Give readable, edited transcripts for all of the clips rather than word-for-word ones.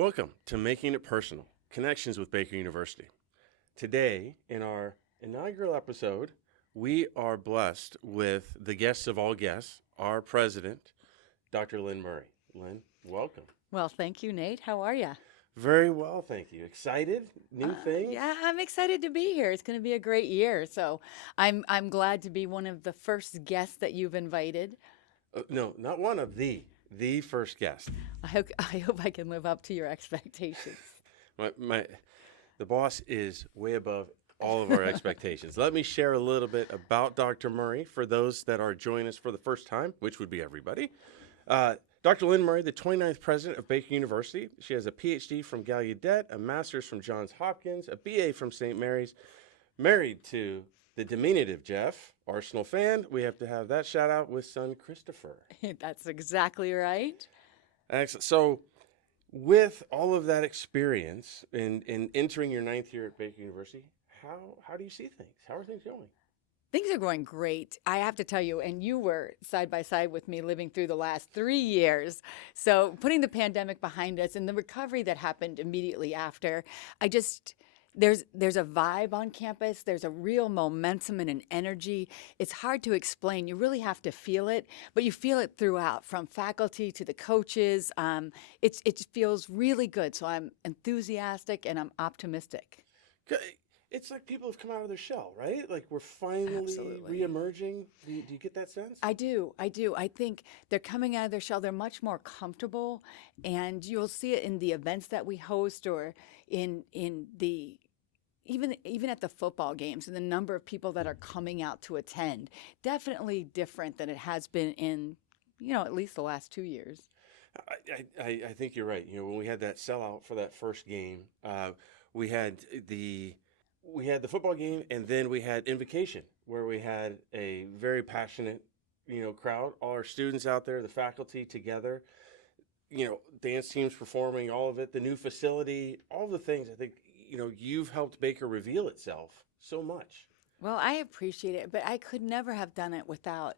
Welcome to Making It Personal, Connections with Baker University. Today, in our inaugural episode, we are blessed with the guests of all guests, our president, Dr. Lynn Murray. Lynn, welcome. Well, thank you, Nate. How are you? Very well, thank you. Excited? New things? Yeah, I'm excited to be here. It's going to be a great year. So I'm glad to be one of the first guests that you've invited. No, not one of the first guest. I hope I can live up to your expectations. The boss is way above all of our expectations. Let me share a little bit about Dr. Murray for those that are joining us for the first time, which would be everybody. Dr. Lynn Murray, the 29th president of Baker University. She has a PhD from Gallaudet, a master's from Johns Hopkins, a BA from St. Mary's, married to the diminutive Jeff, Arsenal fan. We have to have that shout out with son Christopher. That's exactly right. Excellent. So, with all of that experience in entering your ninth year at Baker University, how do you see things? How are things going? Things are going great. I have to tell you, and you were side by side with me living through the last 3 years. So putting the pandemic behind us and the recovery that happened immediately after, there's a vibe on campus. There's a real momentum and an energy. It's hard to explain. You really have to feel it, but you feel it throughout, from faculty to the coaches. It feels really good. So I'm enthusiastic and I'm optimistic. It's like people have come out of their shell, right? Like we're finally Absolutely. reemerging. Do you get that sense? I do. I think they're coming out of their shell. They're much more comfortable, and you'll see it in the events that we host, or in the even at the football games, and the number of people that are coming out to attend. Definitely different than it has been in, at least the last 2 years. I think you're right. When we had that sellout for that first game, we had the football game, and then we had Invocation, where we had a very passionate, crowd, all our students out there, the faculty together, dance teams performing, all of it, the new facility, all the things. I think, you've helped Baker reveal itself so much. Well, I appreciate it, but I could never have done it without,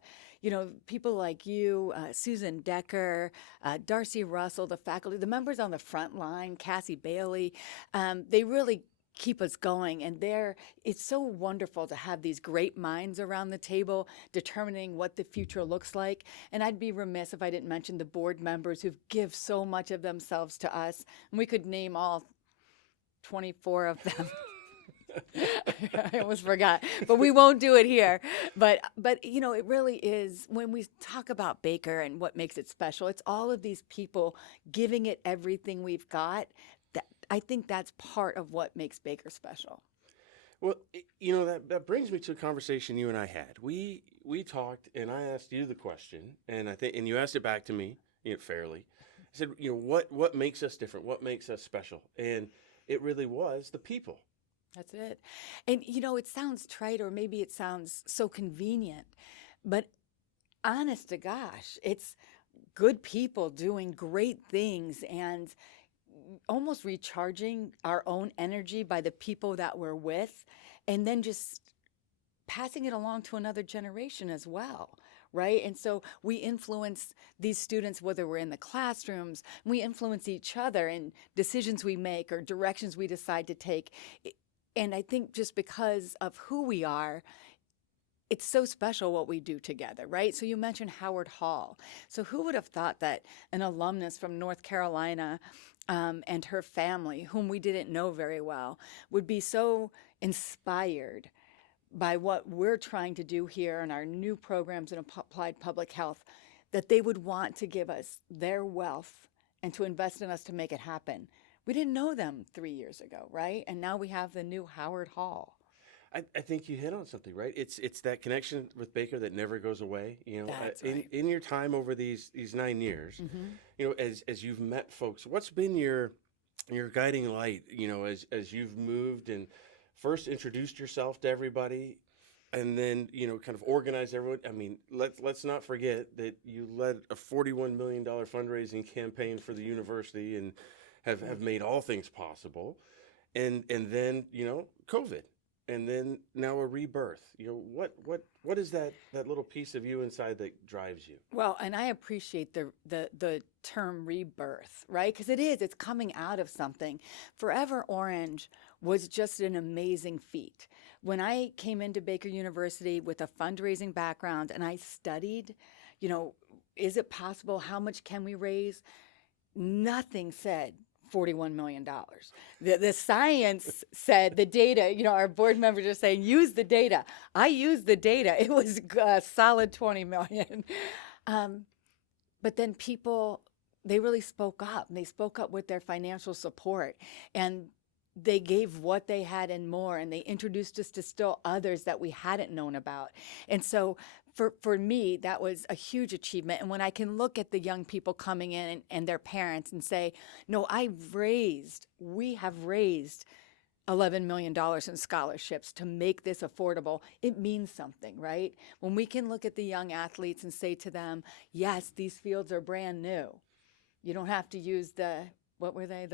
people like you, Susan Decker, Darcy Russell, the faculty, the members on the front line, Cassie Bailey. They really keep us going, and it's so wonderful to have these great minds around the table determining what the future looks like. And I'd be remiss if I didn't mention the board members who give so much of themselves to us, and we could name all 24 of them. I almost forgot, but we won't do it here. But it really is, when we talk about Baker and what makes it special, it's all of these people giving it everything we've got. I think that's part of what makes Baker special. Well, that brings me to a conversation you and I had. We talked, and I asked you the question, and you asked it back to me, fairly. I said, what makes us different? What makes us special? And it really was the people. That's it. And it sounds trite, or maybe it sounds so convenient, but honest to gosh, it's good people doing great things and almost recharging our own energy by the people that we're with, and then just passing it along to another generation as well, right? And so we influence these students, whether we're in the classrooms, we influence each other in decisions we make or directions we decide to take. And I think just because of who we are, it's so special what we do together, right? So you mentioned Howard Hall. So who would have thought that an alumnus from North Carolina and her family, whom we didn't know very well, would be so inspired by what we're trying to do here in our new programs in applied public health, that they would want to give us their wealth and to invest in us to make it happen. We didn't know them 3 years ago, right? And now we have the new Howard Hall. I think you hit on something, right? It's that connection with Baker that never goes away. That's right. In your time over these 9 years, Mm-hmm. as you've met folks, what's been your guiding light? As you've moved and first introduced yourself to everybody, and then kind of organized everyone. I mean, let's not forget that you led a $41 million fundraising campaign for the university and have made all things possible, and then COVID. and then now a rebirth. What is that little piece of you inside that drives you? Well, and I appreciate the term rebirth, right? Because it's coming out of something. Forever Orange was just an amazing feat. When I came into Baker University with a fundraising background and I studied, you know, is it possible? How much can we raise? Nothing said $41 million. The science said the data, our board members are saying, use the data. I used the data. It was a solid 20 million. But then people, they really spoke up. They spoke up with their financial support. And they gave what they had and more, and they introduced us to still others that we hadn't known about. And so for me, that was a huge achievement. And when I can look at the young people coming in and their parents and say, no, we have raised $11 million in scholarships to make this affordable, it means something, right? When we can look at the young athletes and say to them, yes, these fields are brand new. You don't have to use what were they?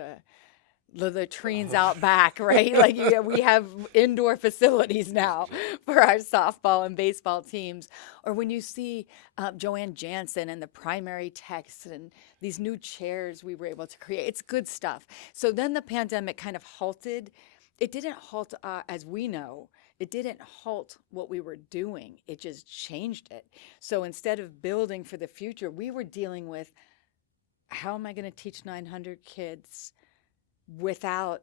The latrines out back, right? Like we have indoor facilities now for our softball and baseball teams. Or when you see Joanne Jansen and the primary text and these new chairs we were able to create, it's good stuff. So then the pandemic kind of halted. It didn't halt, as we know, it didn't halt what we were doing. It just changed it. So instead of building for the future, we were dealing with, how am I going to teach 900 kids without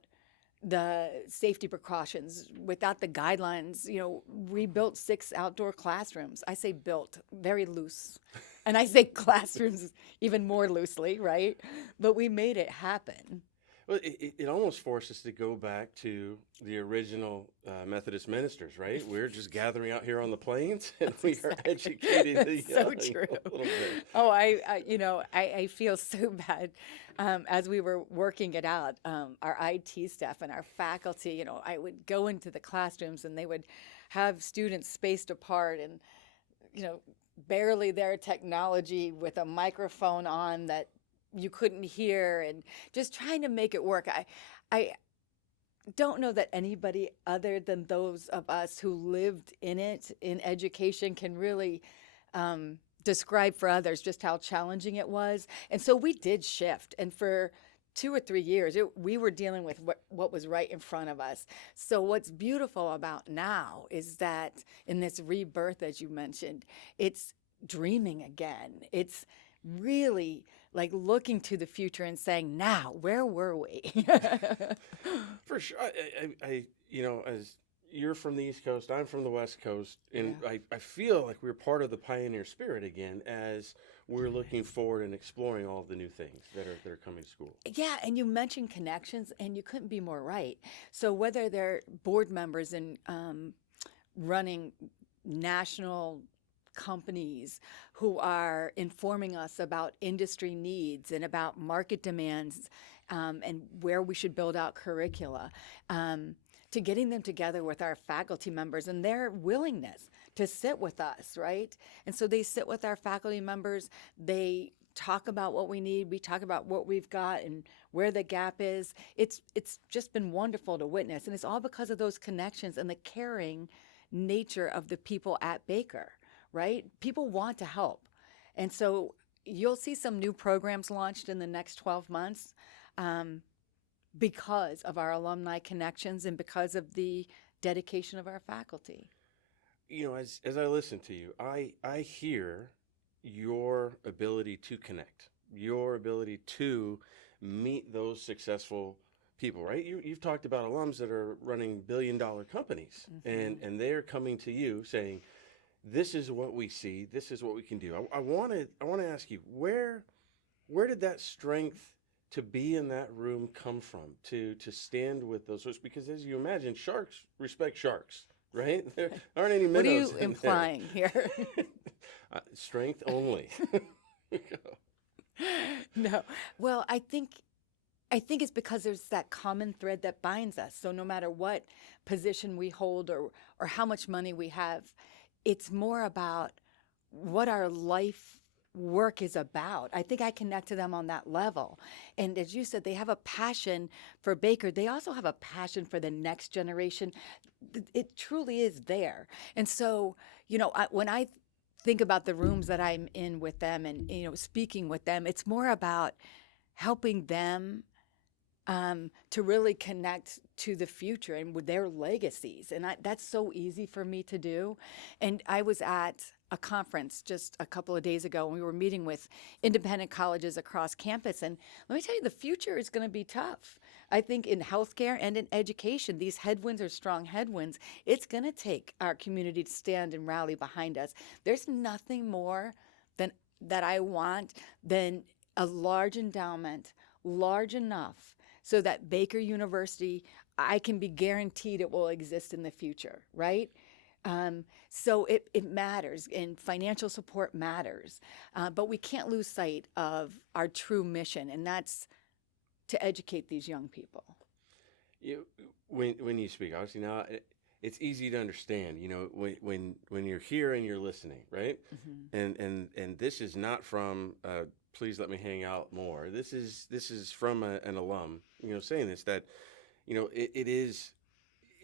the safety precautions, without the guidelines? We built 6 outdoor classrooms. I say built, very loose. And I say classrooms even more loosely, right? But we made it happen. Well, it almost forced us to go back to the original Methodist ministers, right? We're just gathering out here on the plains, and we are educating the young So true. a little bit. Oh, I feel so bad. As we were working it out, our IT staff and our faculty, I would go into the classrooms and they would have students spaced apart and, barely their technology with a microphone on that you couldn't hear, and just trying to make it work. I don't know that anybody other than those of us who lived in it, in education, can really describe for others just how challenging it was. And so we did shift. And for 2 or 3 years, we were dealing with what was right in front of us. So what's beautiful about now is that in this rebirth, as you mentioned, it's dreaming again. It's really like looking to the future and saying, now, where were we? For sure. As you're from the East Coast, I'm from the West Coast, and yeah. I feel like we're part of the pioneer spirit again as we're looking forward and exploring all of the new things that are coming to school. Yeah, and you mentioned connections, and you couldn't be more right. So whether they're board members and running national companies who are informing us about industry needs and about market demands and where we should build out curricula, to getting them together with our faculty members and their willingness to sit with us, right? And so they sit with our faculty members, they talk about what we need, we talk about what we've got and where the gap is. It's just been wonderful to witness, and it's all because of those connections and the caring nature of the people at Baker. Right? People want to help. And so you'll see some new programs launched in the next 12 months because of our alumni connections and because of the dedication of our faculty. As I listen to you, I hear your ability to connect, your ability to meet those successful people, right? You've talked about alums that are running billion-dollar companies, mm-hmm. and they're coming to you saying, this is what we see. This is what we can do. I want to ask you, where did that strength to be in that room come from? To stand with those sorts, because as you imagine, sharks respect sharks, right? There aren't any minnows. What are you implying here? Strength only. No. Well, I think it's because there's that common thread that binds us. So no matter what position we hold or how much money we have, it's more about what our life work is about. I think I connect to them on that level. And as you said, they have a passion for Baker. They also have a passion for the next generation. It truly is there. And so, when I think about the rooms that I'm in with them and, speaking with them, it's more about helping them to really connect to the future and with their legacies. And that's so easy for me to do. And I was at a conference just a couple of days ago, and we were meeting with independent colleges across campus. And let me tell you, the future is going to be tough. I think in healthcare and in education, these headwinds are strong headwinds. It's going to take our community to stand and rally behind us. There's nothing more than that I want than a large endowment, large enough so that Baker University, I can be guaranteed it will exist in the future, right? So it matters, and financial support matters. But we can't lose sight of our true mission, and that's to educate these young people. When you speak, obviously now it's easy to understand. When you're here and you're listening, right? Mm-hmm. And this is not from please let me hang out more. This is from an alum, saying this, that it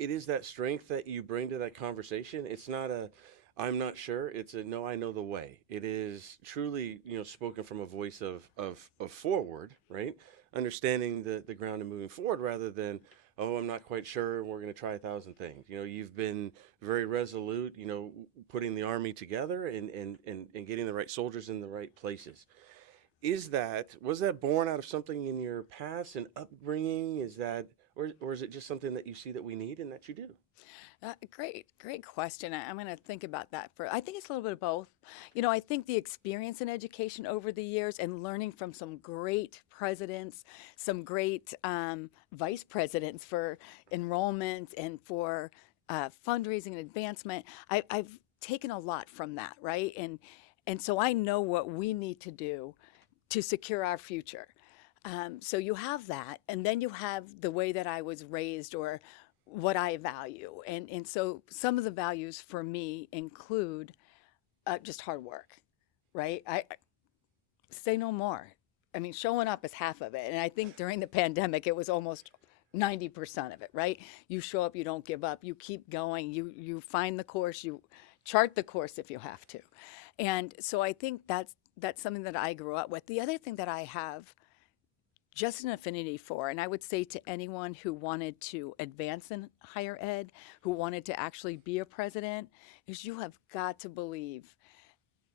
is that strength that you bring to that conversation. It's not a I'm not sure. It's a no, I know the way. It is truly, spoken from a voice of forward, right? Understanding the ground and moving forward, rather than, oh, I'm not quite sure, we're going to try 1,000 things. You've been very resolute, putting the Army together and getting the right soldiers in the right places. Was that born out of something in your past and upbringing? Or is it just something that you see that we need and that you do? Great question. I'm going to think about that I think it's a little bit of both. I think the experience in education over the years and learning from some great presidents, some great vice presidents for enrollment and for fundraising and advancement, I've taken a lot from that, right? And so I know what we need to do to secure our future. So you have that, and then you have the way that I was raised or what I value. And so some of the values for me include just hard work, right? I say no more. I mean, showing up is half of it. And I think during the pandemic, it was almost 90% of it, right? You show up, you don't give up, you keep going, you find the course, you chart the course if you have to. And so I think that's something that I grew up with. The other thing that I have just an affinity for, and I would say to anyone who wanted to advance in higher ed, who wanted to actually be a president, is you have got to believe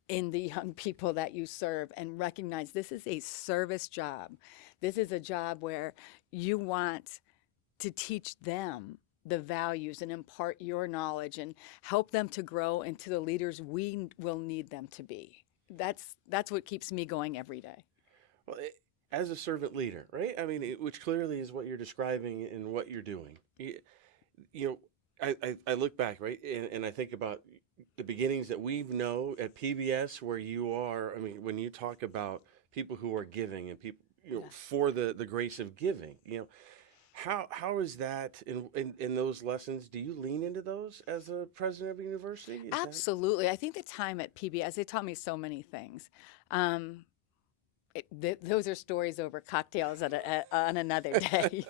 in the young people that you serve and recognize this is a service job. This is a job where you want to teach them the values and impart your knowledge and help them to grow into the leaders we will need them to be. That's what keeps me going every day. Well, as a servant leader, right? I mean, which clearly is what you're describing and what you're doing. I look back, right, and I think about the beginnings that we know at PBS, where you are. I mean, when you talk about people who are giving and people, for the grace of giving, how is that in those lessons? Do you lean into those as a president of a university? Absolutely. I think the time at PBS, they taught me so many things. Those are stories over cocktails on another day.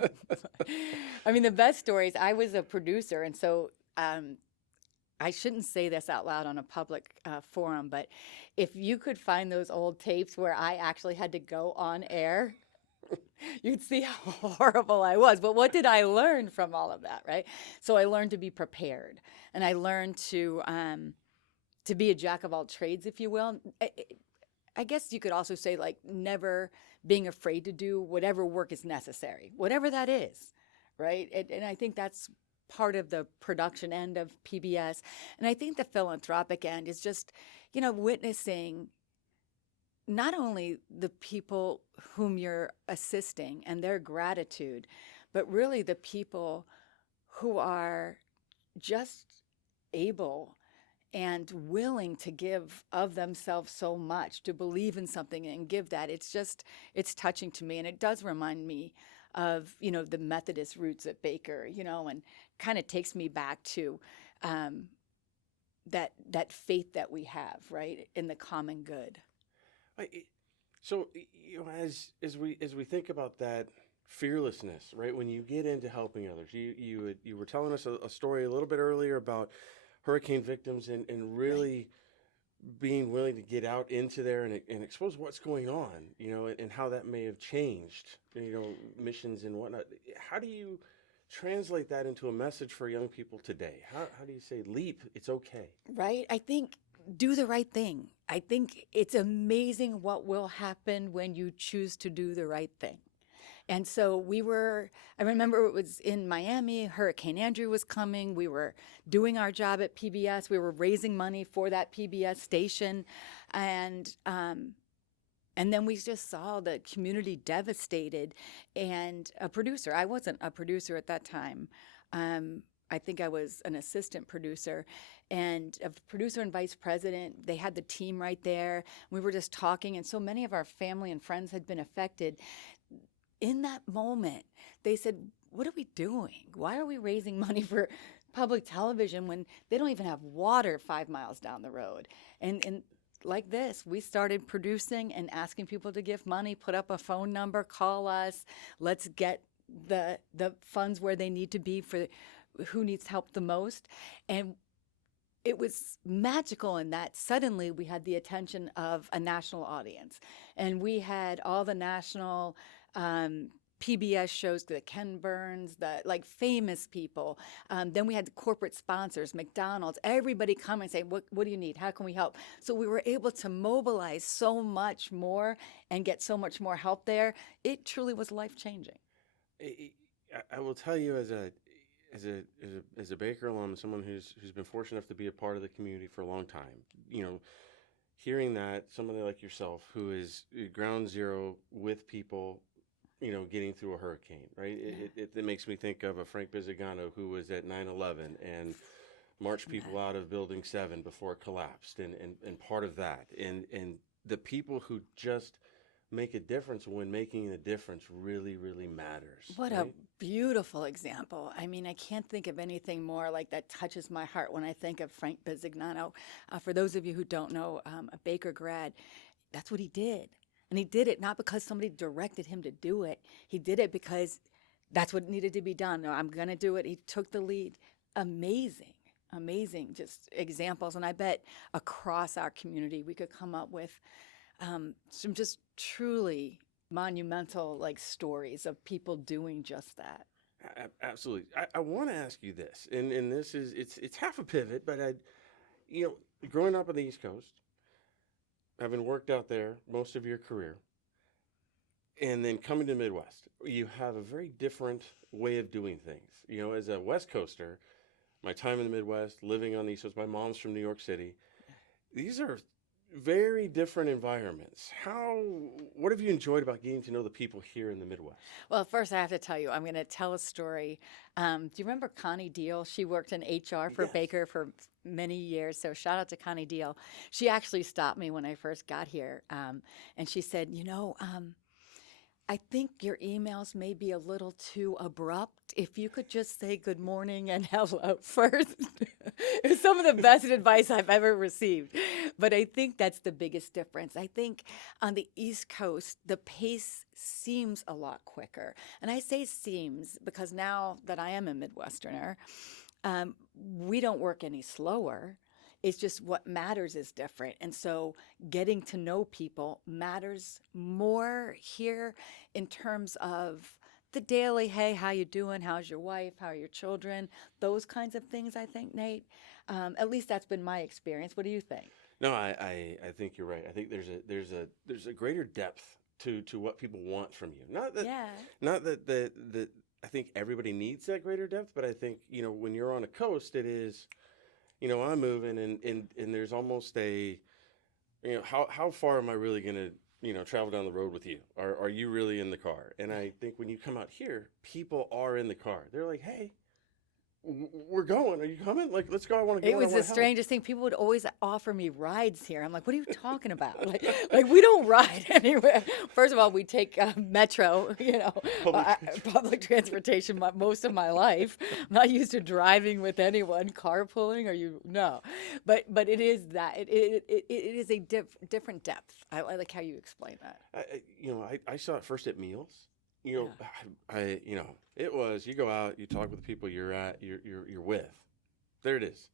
I mean, the best stories, I was a producer, and so I shouldn't say this out loud on a public forum, but if you could find those old tapes where I actually had to go on air, you'd see how horrible I was. But what did I learn from all of that, right? So I learned to be prepared, and I learned to be a jack of all trades, if you will. I guess you could also say, like, never being afraid to do whatever work is necessary, whatever that is, right? And I think that's part of the production end of PBS. And I think the philanthropic end is just, witnessing not only the people whom you're assisting and their gratitude, but really the people who are just able and willing to give of themselves so much, to believe in something and give that. It's touching to me. And it does remind me of, the Methodist roots at Baker, and kind of takes me back to that faith that we have, right, in the common good. I, so as we think about that fearlessness, right? When you get into helping others, you were telling us a story a little bit earlier about hurricane victims and Right. really being willing to get out into there and expose what's going on, and how that may have changed, missions and whatnot. How do you translate that into a message for young people today? How do you say, leap, it's okay? Right? I think do the right thing. I think it's amazing what will happen when you choose to do the right thing. And so I remember it was in Miami, Hurricane Andrew was coming. We were doing our job at PBS. We were raising money for that PBS station. And, um, and then we just saw the community devastated. And a producer, I wasn't a producer at that time. I think I was an assistant producer, and a producer and vice president. They had the team right there. We were just talking, and so many of our family and friends had been affected. In that moment, they said, "What are we doing? Why are we raising money for public television when they don't even have water 5 miles down the road?" And like this, we started producing and asking people to give money, put up a phone number, call us, let's get the funds where they need to be for who needs help the most. And it was magical in that suddenly we had the attention of a national audience. And we had all the national PBS shows, the Ken Burns, the like famous people. Then we had the corporate sponsors, McDonald's, everybody come and say, what do you need? How can we help? So we were able to mobilize so much more and get so much more help there. It truly was life-changing. I will tell you, as a Baker alum, someone who's been fortunate enough to be a part of the community for a long time, hearing that somebody like yourself, who is ground zero with people, getting through a hurricane, right? Yeah. It makes me think of a Frank Bizzigano who was at 9/11 and marched people out of Building 7 before it collapsed, and part of that, and the people who just make a difference when making a difference really, really matters, What a right? beautiful example. I mean, I can't think of anything more like that touches my heart when I think of Frank Bizignano. For those of you who don't know, a Baker grad, that's what he did. And he did it not because somebody directed him to do it. He did it because that's what needed to be done. No, I'm going to do it. He took the lead. Amazing, amazing just examples. And I bet across our community we could come up with some just truly monumental like stories of people doing just that. Absolutely. I want to ask you this, and this is it's half a pivot, but growing up on the East Coast, having worked out there most of your career, and then coming to the Midwest, you have a very different way of doing things. As a West Coaster, my time in the Midwest, living on the East Coast, my mom's from New York City. These are very different environments. What have you enjoyed about getting to know the people here in the Midwest? Well, first I have to tell you, I'm going to tell a story. Do you remember Connie Deal? She worked in HR for Yes. Baker for many years. So shout out to Connie Deal. She actually stopped me when I first got here. And she said, I think your emails may be a little too abrupt. If you could just say good morning and hello first. It was some of the best advice I've ever received. But I think that's the biggest difference. I think on the East Coast, the pace seems a lot quicker. And I say seems because now that I am a Midwesterner, we don't work any slower. It's just what matters is different. And so getting to know people matters more here in terms of the daily, hey, how you doing? How's your wife? How are your children? Those kinds of things, I think, Nate. At least that's been my experience. What do you think? No, I think you're right. I think there's a greater depth to what people want from you. Yeah. Not that I think everybody needs that greater depth, but I think when you're on a coast, it is. I'm moving, and there's almost a, how far am I really going to, travel down the road with you? Are you really in the car? And I think when you come out here, people are in the car. They're like, hey, we're going. Are you coming? Like, let's go. I want to It go. And I was want the to help. strangest thing. People would always offer me rides here. I'm like, what are you talking about? Like we don't ride anywhere. First of all, we take metro, Public transport. public transportation most of my life. I'm not used to driving with anyone. Carpooling, no. But it is that. It is a different depth. I like how you explain that. I saw it first at meals. It was, you go out, you talk with the people you're with. There it is.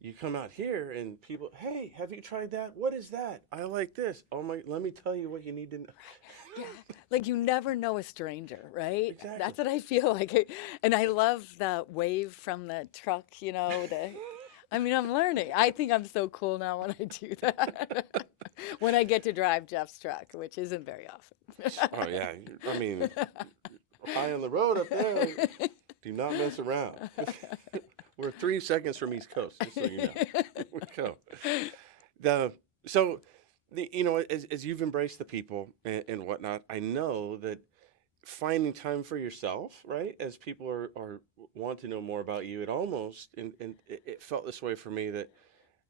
You come out here and people, hey, have you tried that? What is that? I like this. Oh my, let me tell you what you need to know. Yeah. Like you never know a stranger, right? Exactly. That's what I feel like. And I love the wave from the truck, I'm learning. I think I'm so cool now when I do that. When I get to drive Jeff's truck, which isn't very often. Oh yeah. I mean, high on the road up there. Do not mess around. We're 3 seconds from East Coast, just so you know. We go. As you've embraced the people and whatnot, I know that finding time for yourself, right? As people are want to know more about you, it felt this way for me that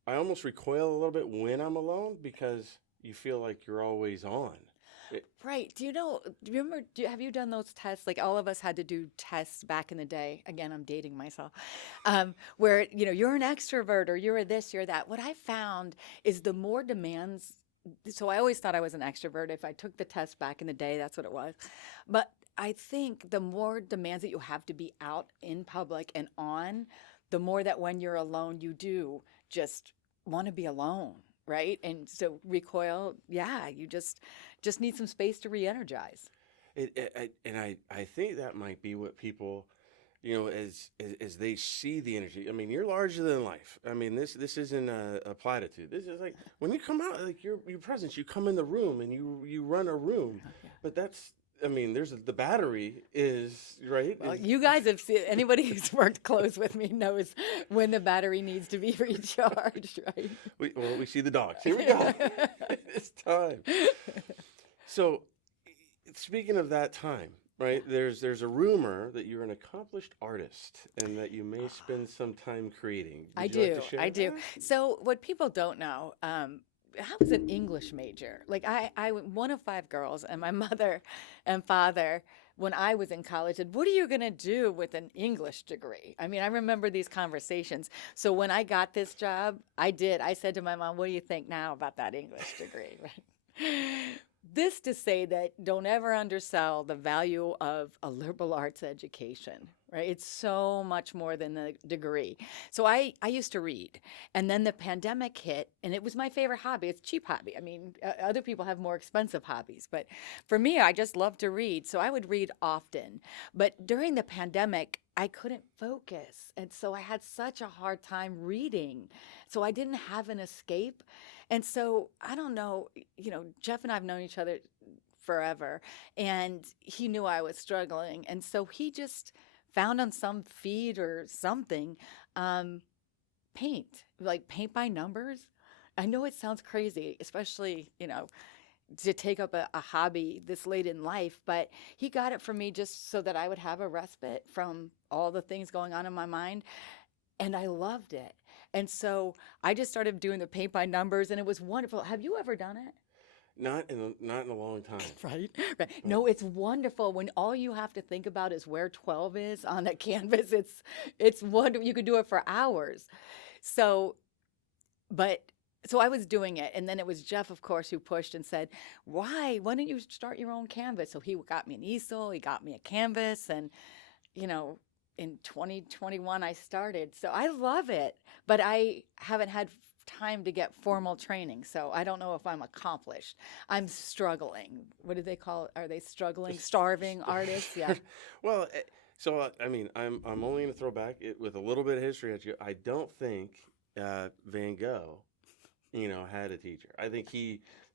I almost recoil a little bit when I'm alone because you feel like you're always on. Right. Do you remember, have you done those tests? Like all of us had to do tests back in the day. Again, I'm dating myself. Where, you're an extrovert or you're this, you're that. What I found is the more demands. So I always thought I was an extrovert. If I took the test back in the day, that's what it was. But I think the more demands that you have to be out in public and on, the more that when you're alone, you do just want to be alone. Right. And so recoil. Yeah. You just need some space to re-energize. I think that might be what people, as they see the energy. I mean, you're larger than life. I mean, this isn't a platitude. This is like when you come out, like your presence. You come in the room and you run a room, but that's. I mean, the battery is right. Well, you guys have seen, anybody who's worked close with me knows when the battery needs to be recharged, right? We see the dogs. Here we go. It's time. So, speaking of that time, right? There's a rumor that you're an accomplished artist and that you may spend some time creating. Would you like to share I do. that? So, what people don't know, I was an English major. Like I one of 5 girls, and my mother and father, when I was in college, said, "What are you going to do with an English degree?" I mean, I remember these conversations. So when I got this job, I said to my mom, "What do you think now about that English degree?" Right? This to say that don't ever undersell the value of a liberal arts education, right? It's so much more than the degree. So I used to read, and then the pandemic hit, and it was my favorite hobby. It's a cheap hobby. I mean, other people have more expensive hobbies, but for me, I just love to read. So I would read often. But during the pandemic, I couldn't focus. And so I had such a hard time reading. So I didn't have an escape. And so I don't know, Jeff and I have known each other forever, and he knew I was struggling. And so he just found on some feed or something, paint by numbers. I know it sounds crazy, especially, to take up a hobby this late in life, but he got it for me just so that I would have a respite from all the things going on in my mind. And I loved it. And so I just started doing the paint by numbers, and it was wonderful. Have you ever done it? Not in a long time. Right. No, it's wonderful when all you have to think about is where 12 is on a canvas. It's wonderful. You could do it for hours. So I was doing it, and then it was Jeff, of course, who pushed and said, why don't you start your own canvas? So he got me an easel, he got me a canvas, and in 2021 I started. So I love it, but I haven't had time to get formal training, so I don't know if I'm accomplished. I'm struggling. What do they call it? Are they struggling? Starving artists? Yeah. Well, I mean, I'm only going to throw back with a little bit of history at you. I don't think Van Gogh, had a teacher. I think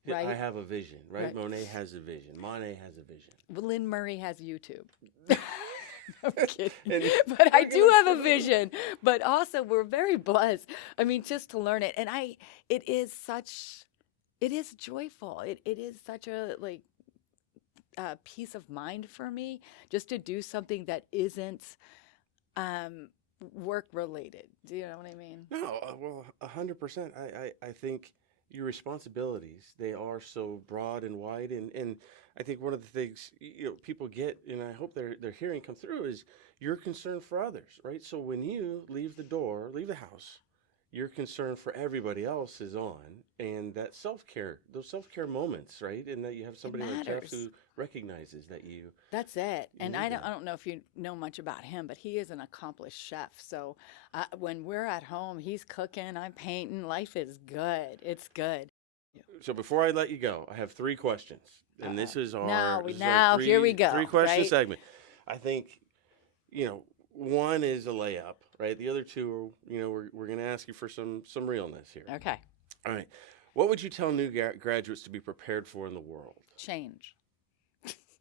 Right. I have a vision, right? Right. Monet has a vision. Monet has a vision. Well, Lynn Murray has YouTube. I'm kidding. And- But I do have a vision. But also, we're very blessed. I mean, just to learn it. And it is joyful. It is such a peace of mind for me just to do something that isn't work related. Do you know what I mean? No, well, 100%. I think your responsibilities, they are so broad and wide, and I think one of the things people get, and I hope they're hearing come through, is your concern for others, right? So when you leave the house, your concern for everybody else is on, and that those self-care moments, right? And that you have It somebody like Jeff matters. who recognizes that That's it. you And need I that. don't know if you know much about him, but he is an accomplished chef. So when we're at home, he's cooking, I'm painting. Life is good. It's good. So before I let you go, I have three questions, and Uh-oh. Now this we is our now here we three go, question right? segment. I think one is a layup, right? The other two, we're going to ask you for some realness here. Okay. All right, what would you tell new graduates to be prepared for in the world? Change.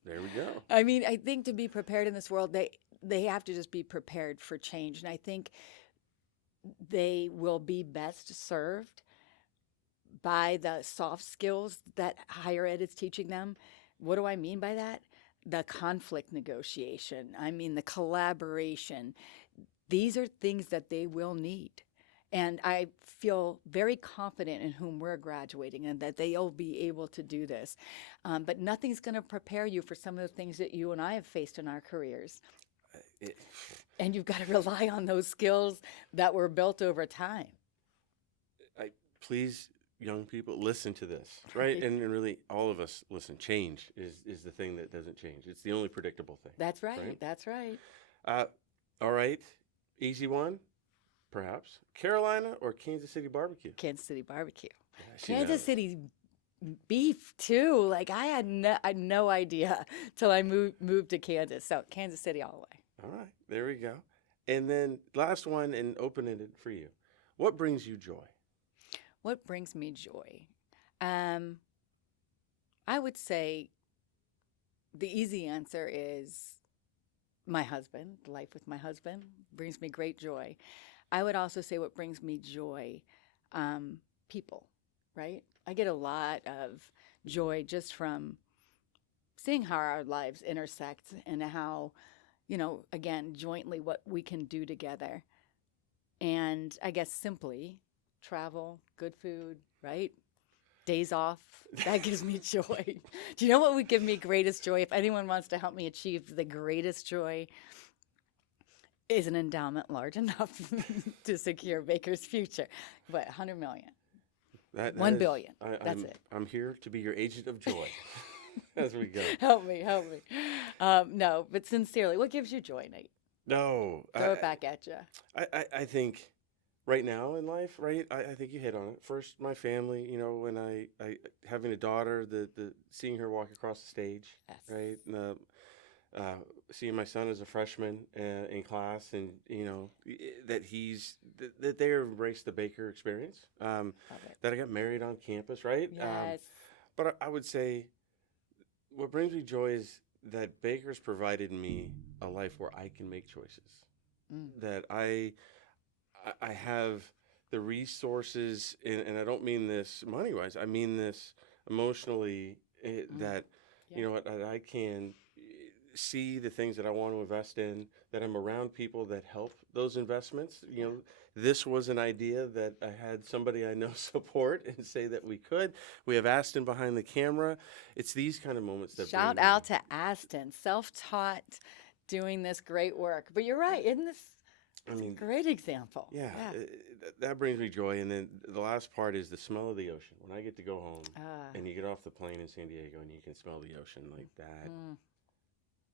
There we go. I mean, I think to be prepared in this world, they have to just be prepared for change. And I think they will be best served by the soft skills that higher ed is teaching them. What do I mean by that? The conflict negotiation. I mean, the collaboration. These are things that they will need. And I feel very confident in whom we're graduating and that they'll be able to do this. But nothing's going to prepare you for some of the things that you and I have faced in our careers. It- And you've got to rely on those skills that were built over time. Please, young people, listen to this, right? And really, all of us listen. Change is the thing that doesn't change. It's the only predictable thing. That's right. Right. That's right. All right, easy one, perhaps. Carolina or Kansas City barbecue? Kansas City barbecue. Yeah, she Kansas knows. City beef too. Like I had no idea till I moved to Kansas. So Kansas City all the way. All right, there we go. And then last one, and open-ended for you. What brings you joy? What brings me joy? I would say the easy answer is my husband. Life with my husband brings me great joy. I would also say what brings me joy, people, right? I get a lot of joy just from seeing how our lives intersect and how, again, jointly what we can do together. And I guess simply travel, good food, right? Days off. That gives me joy. Do you know what would give me greatest joy? If anyone wants to help me achieve the greatest joy, is an endowment large enough to secure Baker's future. What, 100 million? That 1 is- billion. That's I'm, it. I'm here to be your agent of joy as we go. Help me. No, but sincerely, what gives you joy, Nate? No, Throw it back at you. I think right now in life, right? I think you hit on it. First, my family. When I having a daughter, the seeing her walk across the stage, Yes. right? And seeing my son as a freshman in class, and that they embraced the Baker experience. Love it. That I got married on campus, right? Yes. But I would say what brings me joy is that Baker's provided me a life where I can make choices. Mm. That I have the resources, and I don't mean this money wise. I mean this emotionally. That Yeah. that I can see the things that I want to invest in. That I'm around people that help those investments. This was an idea that I had somebody I know support and say that we could. We have Aston behind the camera. It's these kind of moments that Shout bring me- out to Aston, self-taught, doing this great work. But you're right, isn't this I mean, a great example? yeah, that brings me joy. And then the last part is the smell of the ocean. When I get to go home Ah, and you get off the plane in San Diego and you can smell the ocean like that. mm,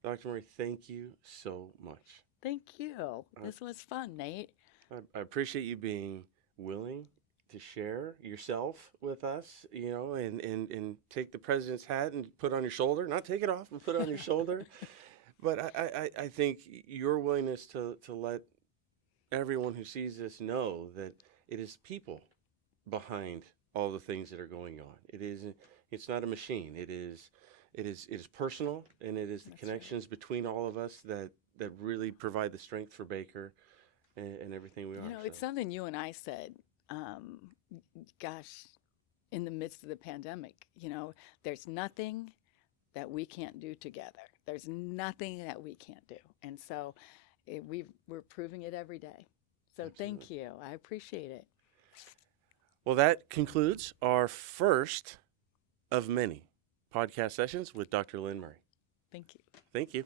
Dr. Murray, thank you so much. thank you. This was fun, Nate. I appreciate you being willing to share yourself with us, and take the president's hat and put on your shoulder. Not take it off, but put it on your shoulder. But I think your willingness to let everyone who sees this know that it is people behind all the things that are going on. It's not a machine. It is personal, and it is the That's right. connections between all of us that really provide the strength for Baker and everything we are. It's something you and I said, gosh, in the midst of the pandemic, there's nothing that we can't do together. There's nothing that we can't do. And so we're proving it every day. So thank you. I appreciate it. Well, that concludes our first of many podcast sessions with Dr. Lynn Murray. Thank you. Thank you.